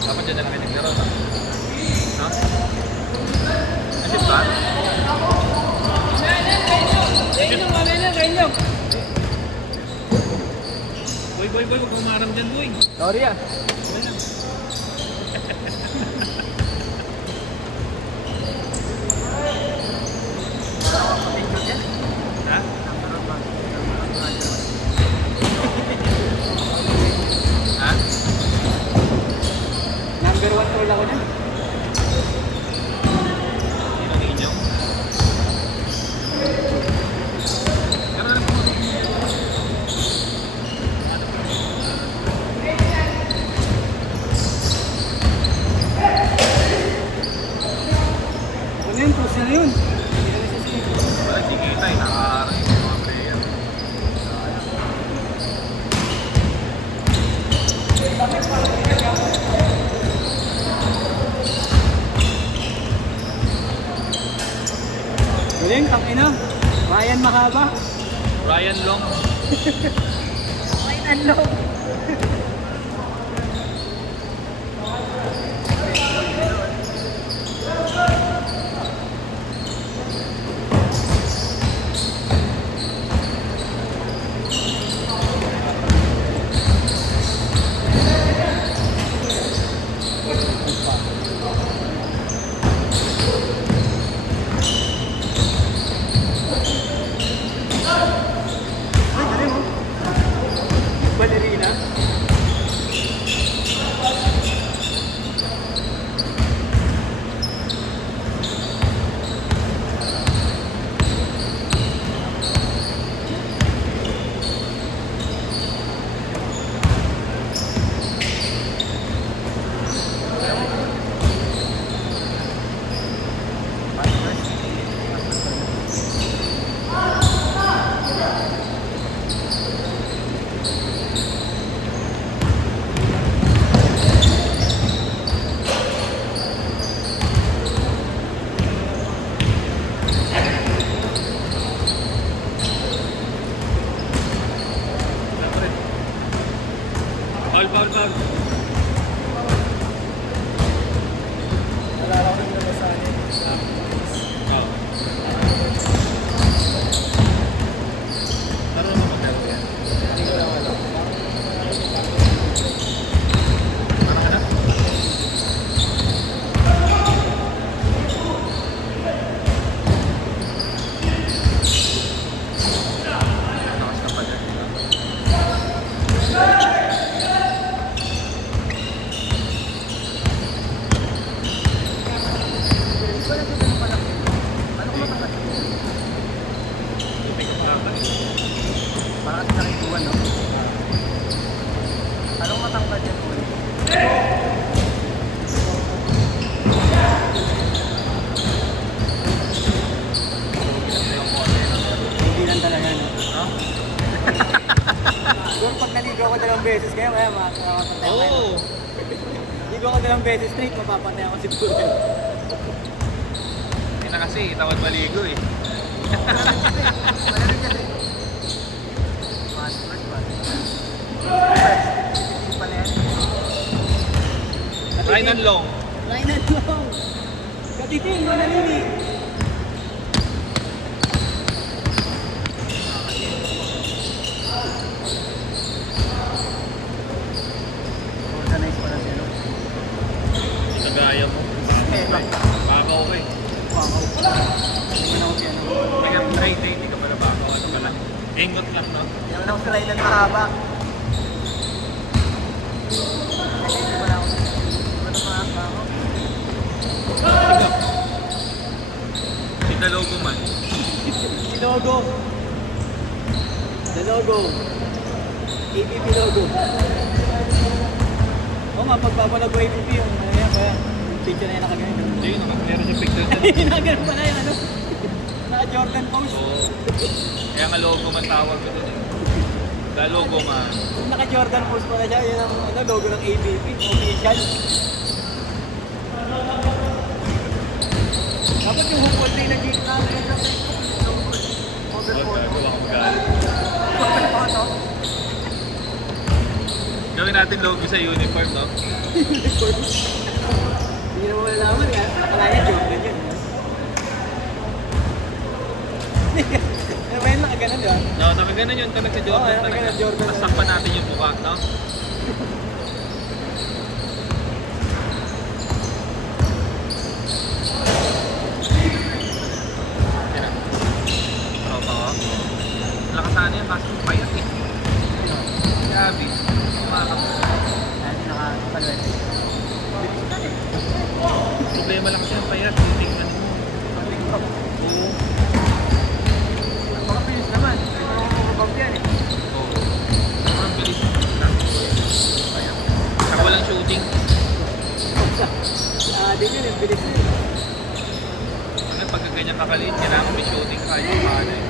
Dapat dyan na lang kayo naglaro, no? No? Asin ba? Boy, huwag kang maram dyan, boy. Sorry ah. Ha? Ha? Number 1 troll ako dyan. Sino ang inyo? Pero alam mo, Ano yun? Cross na yun. parang si Kitay, nakaharang yung mga player. Galing, tangina. Ryan mahaba. Ryan Long. Ryan Anlong. Ay, galing oh. Ballerina. Foul. Nalala ko na sa akin. Oh. Laro mo maglaro yan. Hindi ko lang alam. Parang ano? Lakas ka pa dyan. Tubig ka pa ba? Parang sa nakikuan, no? Anong matangkad yan, Uy? Hindi lang talaga, no? No? Siguro pag naligo ako 2 beses kaya makakapatay ako. Oo! Ligo ako 2 beses straight, mapapatay ako siguro. Hindi na kasi, tawad maligo eh. Malamig kasi. First one. Pa na yan. Ryan Long. Ryan Long. Katiting, manalili. Organize pala siya, no? Kagaya mo. Eh, bak. Bakaw ko eh. Pakaw. Hindi na ako siya, no? May trade day, hindi ka pala bakaw. Ano ka lang? Engot lang, no? Hindi naman ako sa line ng mahaba. Hindi pala ako. Hindi pa mahaba ako. Sige. Si Dalogo man. Si Logo. The Logo. APP Logo. Oo nga, pagpapalag ko APP yung ano yan, kaya yung picture na yan nakaganyan. Hindi, meron siya picture dyan. Nakaganyan pala yung ano. Naka-Jordan pose. Oo. Kaya nga logo man tawag ko dun eh. Dalogo man. Naka-Jordan pose pala siya, yun ang ano, logo ng APP, official. Dapat yung hukol na yung nag-gate namin yung nasa over Huwag photo. gagawa ko magalit. Over photo. Gawin natin logo sa uniform, no? Uniform. ganun yun talaga, Jordan Oo, talaga. talaga, Jordan Tapos talaga. takpan natin yung mukha, no? Yan na. Tropa ko. Lakas sana yan, kaso payat eh. Grabe. Kumakap. Hindi nakapalwet. Bilis na eh. Problema lang kasi ng payat. Titingnan mo. Pagling ko. Oo. Napakabilis naman. Ito naman kumabag yan eh. Oo. Sobrang bilis. Payat. Saka walang shooting. Din yun eh, bilis na eh. Kasi pagka ganyan kakaliit, kailangan may shooting ka. Yung paano eh.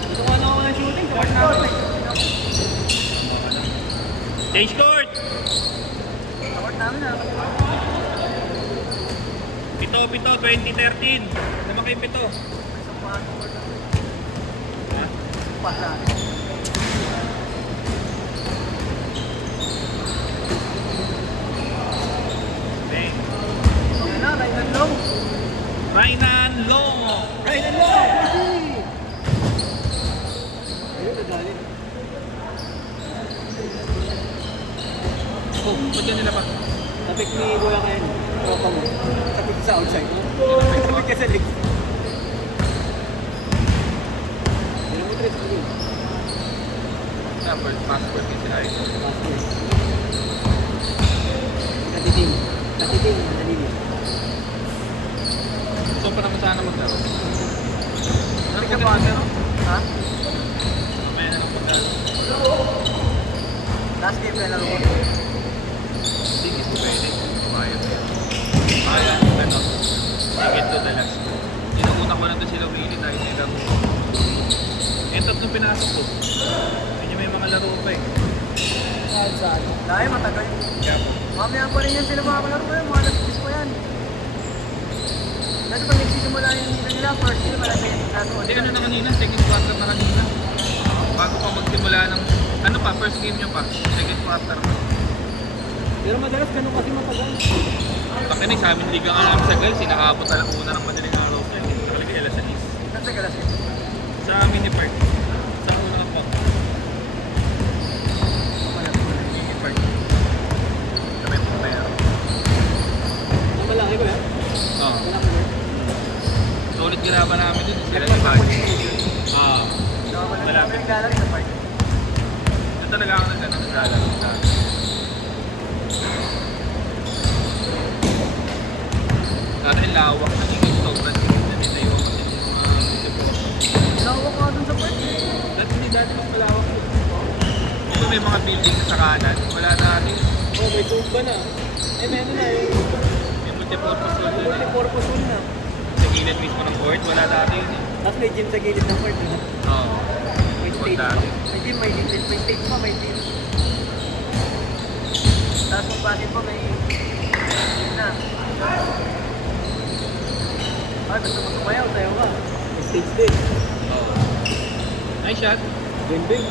Gusto ko ako ng shooting. Kapag namin eh. Change court! Kapag namin ah. Pito, 2013. Naman kayo pito. Isang paano ko na. Ha? Pasa. Okay. Yan na, right and low. Rainan Long! Right and low! Ayun, nadali. Oh, ba't yan nila pa? Tapik ni Kuya Ken. Tropa mo. Tapik sa outside. Tapik Tapik ka sa legs. Hindi mo tres mo. First passport yung sila ito. Katiting. Katiting. Nadali. Gusto pa naman sana maglaro. Ano ka ba? Ha? Mamaya na lang maglaro. Last game na lang. Hindi, hindi pwede. Kaya. Kaya, ano, sige to the last. Inuuna ko na to sila Willie dahil nila ko. Eh, tatlong pinasok ko. Medyo may mga laro pa eh. Saan? Dahil matagal. Kaya po. Mamaya pa rin yan sila mga kalaro ko yan. Mga nagsis ko yan. Kasi pag nagsisimula yung nila nila, first year, wala kayo nagkaso. Hindi, ano na kanina, second quarter na kanina. Bago pa magsimula ng, ano pa, first game nyo pa, second quarter pa. Pero madalas ganun kasi matagal. Pakinig sa amin, liga nga namin sa girls, sinakabot talaga una ng madaling araw ko. Hindi ko nakalagay alas 6. Saan sa galas? Sa mini park. Sa unang po. Mini park. Kami po tayo. Ang malaki ko yan? Oo. Malaki ko yan? Solid ginawa namin dun. Sila yung body. Oo. Malaki Malapit. yung gallery sa park. Ito talaga ako naglalaro. Dati lawak na yung sobrang na nila yung kasi ng mga depo. Lawak ka dun sa park. Dati hindi dati mas malawak yun. Kung may mga building na sa kanan, wala na natin. Oh, may tumba na. Eh, meron na yung May multipurpose hall dun eh. multi-purpose hall na. Sa gilid mismo ng court, wala dati yun eh. Tapos may gym sa gilid ng park. No? Oo. May Wala stage. dati. May gym, may stage. May stage pa, may gym. Tapos kung bakit pa may gym na. Ay, gusto mo sumayaw, tayo ka. May stage din. Oo. Nice shot. Bing-bing.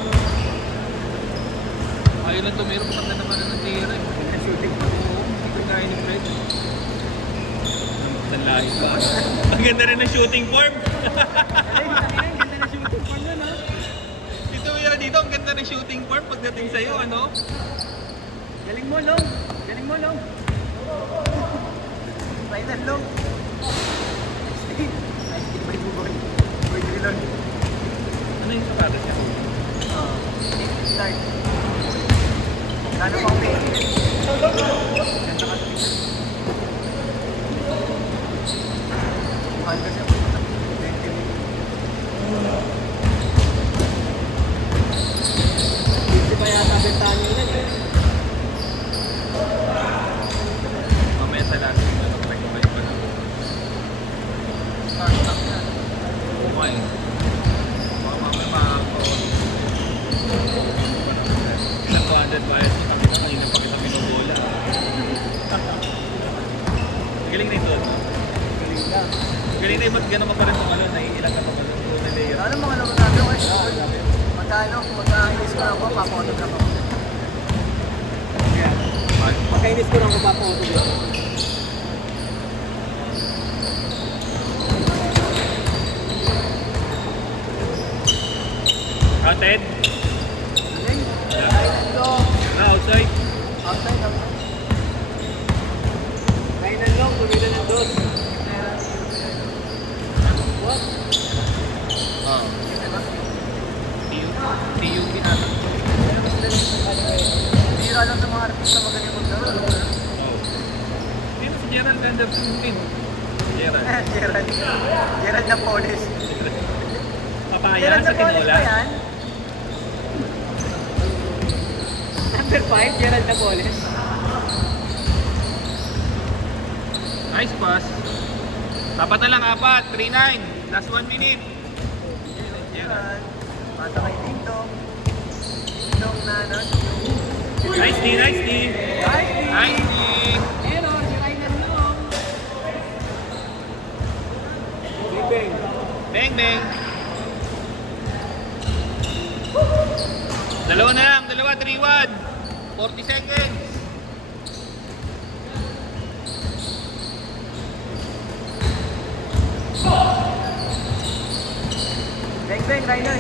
Ayaw lang tumiro, patak na naman ng tira eh. May shooting pa. Oo, hindi ko kaya ni Fred. Sanlahi pa. Ang ganda rin ng shooting form. Ay, ganda na shooting pa nun, ha? Dito dito, ang ganda ng shooting form pagdating sa'yo, ano? Galing mo, Long. Galing mo, Long. Right and Long. Steve. Ay, Steve, may buboy. Boy, Drilon. Ano yung sapatos niya? Start. Lalo pang pay. Ganda ka. Mahal kasi ako. 20 minutes. Hindi pa yata bentahan nyo yan eh. Mamaya sa last game, ano, nag-ibay pa lang. Start lang yan. Okay. Baka mamaya makakaon. Ilang 200 bayad mo, kami na kanina pa kita minubola. Galing na ito, no? Galing lang. Galing na ba't gano'n ka pa rin tumalo? Naiilang ka pa ba ng na layer? Ano mga laro natin ko eh. Pagka-inis ko lang ako, papa-autograph ako. Kaya, Pagka-inis ko lang ako, papa-autograph. Counted? Galing. Right and long. Outside? Outside, outside. Right and long, tumila ng dos. What? Oo. TUP na. Bira lang sa mga artista magaling maglaro. Oo. Hindi na si Gerald Anderson din. Gerald. Gerald na Polish. Papaya Gerald sa na Polish tinola. ba yan? Number 5, Gerald na Polish. Nice pass. Tapat na lang, 4. 3-9. Last 1 minute. Gerald. Mata kay Dingdong. Dingdong na ano? Nice D, nice D. Nice D. Error, si Rainer Long. Big Bang, bang. Dalawa na lang, 3-1. 40 seconds. Bang bang, Rainer.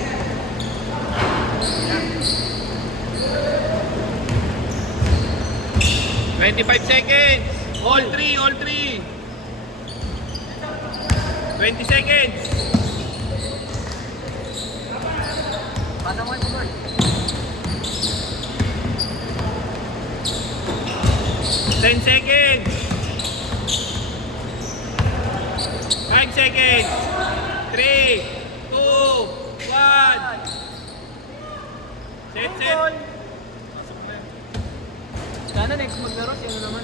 25 seconds. All 3, all 3. 20 seconds. Paano mo yung board? 10 seconds. 5 seconds. 3, 2, 1. Set, set. Sana next maglaro, siya na naman.